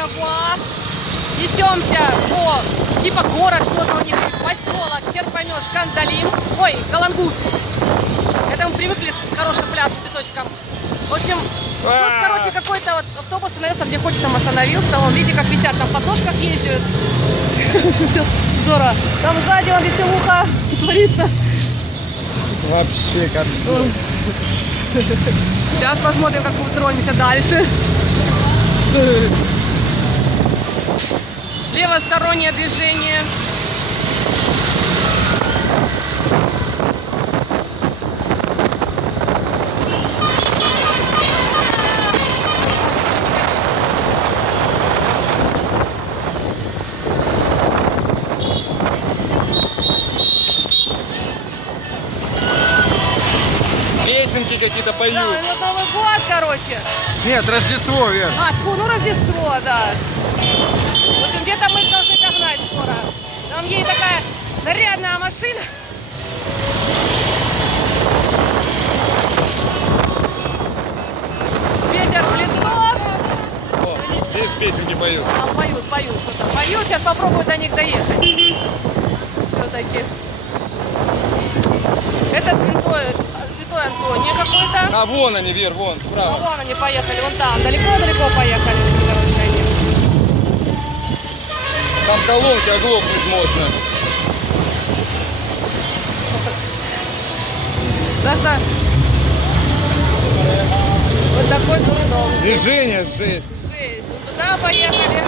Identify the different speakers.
Speaker 1: Карнагуа. Несемся по, типа город, что-то у них, поселок, хер поймешь, Кандалим. Ой, Калангут. Это мы привыкли, хороший пляж с песочком. В общем, тут,
Speaker 2: А.
Speaker 1: короче, какой-то вот автобус остановился, где хочет там остановился. Он, видите, как висят, там в подножках ездят. Все здорово. Там сзади он веселуха творится.
Speaker 2: Вообще капец.
Speaker 1: Сейчас посмотрим, как мы тронемся дальше. Левостороннее движение.
Speaker 2: Песенки какие-то
Speaker 1: Да,
Speaker 2: поют.
Speaker 1: это Новый год, короче.
Speaker 2: Нет, Рождество, Вер.
Speaker 1: А, ну Рождество, да. В общем, где-то мы их должны догнать скоро. Там едет такая нарядная машина. Ветер в лицо.
Speaker 2: О, здесь песенки поют.
Speaker 1: Там поют, поют что-то. Поют, сейчас попробую до них доехать. Все-таки. Это святой, святой Антоний какой-то.
Speaker 2: А вон они, Вер, вон,
Speaker 1: А
Speaker 2: справа.
Speaker 1: вон они поехали, вон там. Далеко-далеко поехали.
Speaker 2: Колонки оглохнуть можно.
Speaker 1: Даже вот такой дом.
Speaker 2: Движение, жесть.
Speaker 1: Жесть. Вот туда поехали,